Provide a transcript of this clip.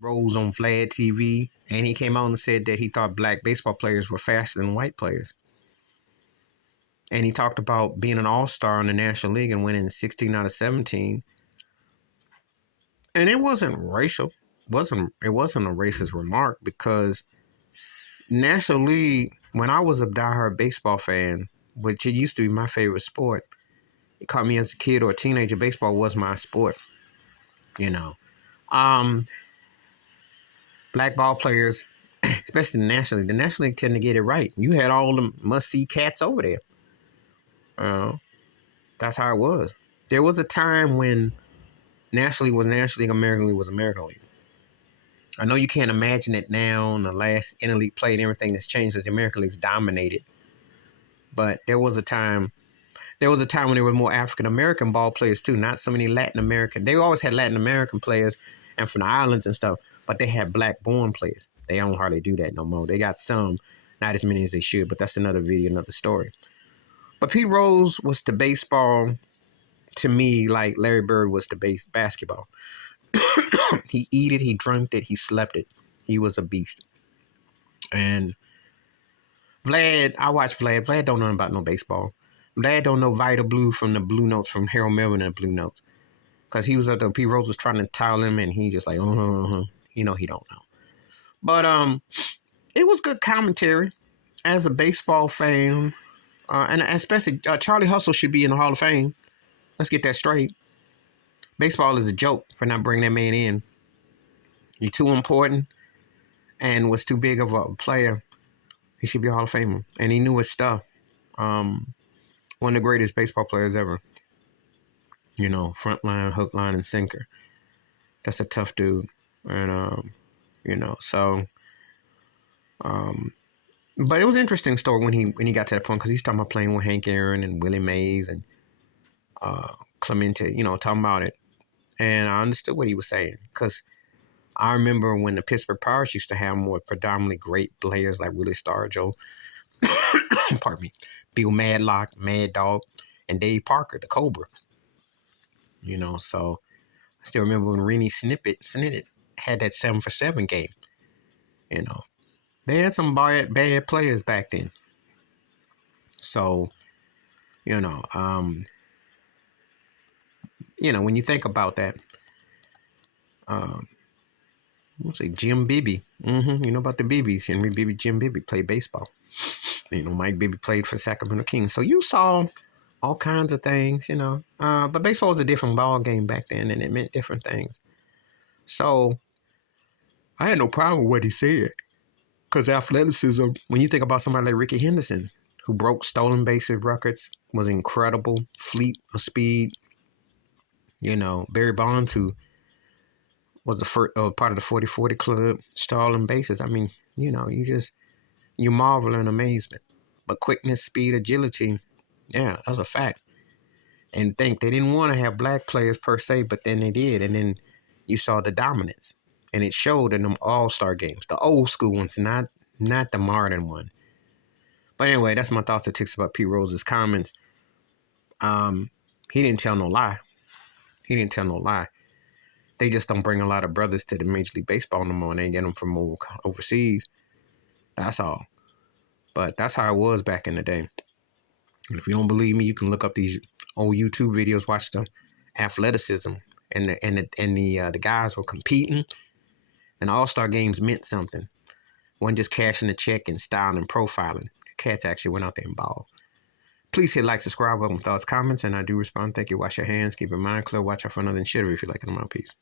Rose on vladtv, and he came out and said that he thought black baseball players were faster than white players. And he talked about being an all-star in the National League and winning 16 out of 17. And it wasn't racial. It wasn't a racist remark, because National League, when I was a diehard baseball fan, which it used to be my favorite sport, it caught me as a kid or a teenager, baseball was my sport. You know. Black ball players, especially nationally, the National League tend to get it right. You had all the must-see cats over there. That's how it was. There was a time when National League was National League, American League was American League. I know you can't imagine it now. In the last interleague play and everything has changed as the American League's dominated. But there was a time when there were more African American ball players too, not so many Latin American. They always had Latin American players and from the islands and stuff, but they had black born players. They don't hardly do that no more. They got some, not as many as they should, but that's another video, another story. But Pete Rose was to baseball to me like Larry Bird was to basketball. He eat it, he drank it, he slept it. He was a beast. And Vlad, I watch Vlad. Vlad don't know about no baseball. Vlad don't know Vital Blue from the Blue Notes, from Harold Melvin and the Blue Notes. Because he was up there, Pete Rose was trying to tell him, and he just like, he don't know. But it was good commentary. As a baseball fan, and especially Charlie Hustle should be in the Hall of Fame. Let's get that straight. Baseball is a joke for not bringing that man in. You're too important and was too big of a player. He should be a Hall of Famer. And he knew his stuff. One of the greatest baseball players ever. You know, front line, hook line, and sinker. That's a tough dude. And, you know, so... but it was an interesting story when he got to that point, because he's talking about playing with Hank Aaron and Willie Mays and Clemente, you know, talking about it. And I understood what he was saying, because I remember when the Pittsburgh Pirates used to have more predominantly great players like Willie Stargell, pardon me, Bill Madlock, Mad Dog, and Dave Parker, the Cobra. You know, so I still remember when Rennie Snittet had that 7-for-7 game. You know, they had some bad players back then. So, you know, when you think about that, let's say Jim Bibby. You know about the Bibbies. Henry Bibby, Jim Bibby played baseball. You know, Mike Bibby played for Sacramento Kings. So you saw all kinds of things, you know. But baseball was a different ball game back then, and it meant different things. So I had no problem with what he said. Because athleticism, when you think about somebody like Ricky Henderson, who broke stolen bases records, was incredible, fleet of speed. You know, Barry Bonds, who was the first part of the 40-40 club, stolen bases. I mean, you know, you marvel in amazement. But quickness, speed, agility, yeah, that's a fact. And think they didn't want to have black players per se, but then they did. And then you saw the dominance. And it showed in them all-star games, the old school ones, not the modern one. But anyway, that's my thoughts and tips about Pete Rose's comments. He didn't tell no lie. They just don't bring a lot of brothers to the Major League Baseball no more, and they get them from overseas. That's all. But that's how it was back in the day. And if you don't believe me, you can look up these old YouTube videos, watch the athleticism, and the guys were competing. And all-star games meant something. Wasn't just cashing a check and styling and profiling. The cats actually went out there and balled. Please hit like, subscribe, welcome thoughts, comments, and I do respond. Thank you. Wash your hands. Keep your mind clear. Watch out for another shitter if you like it. I'm out. Peace.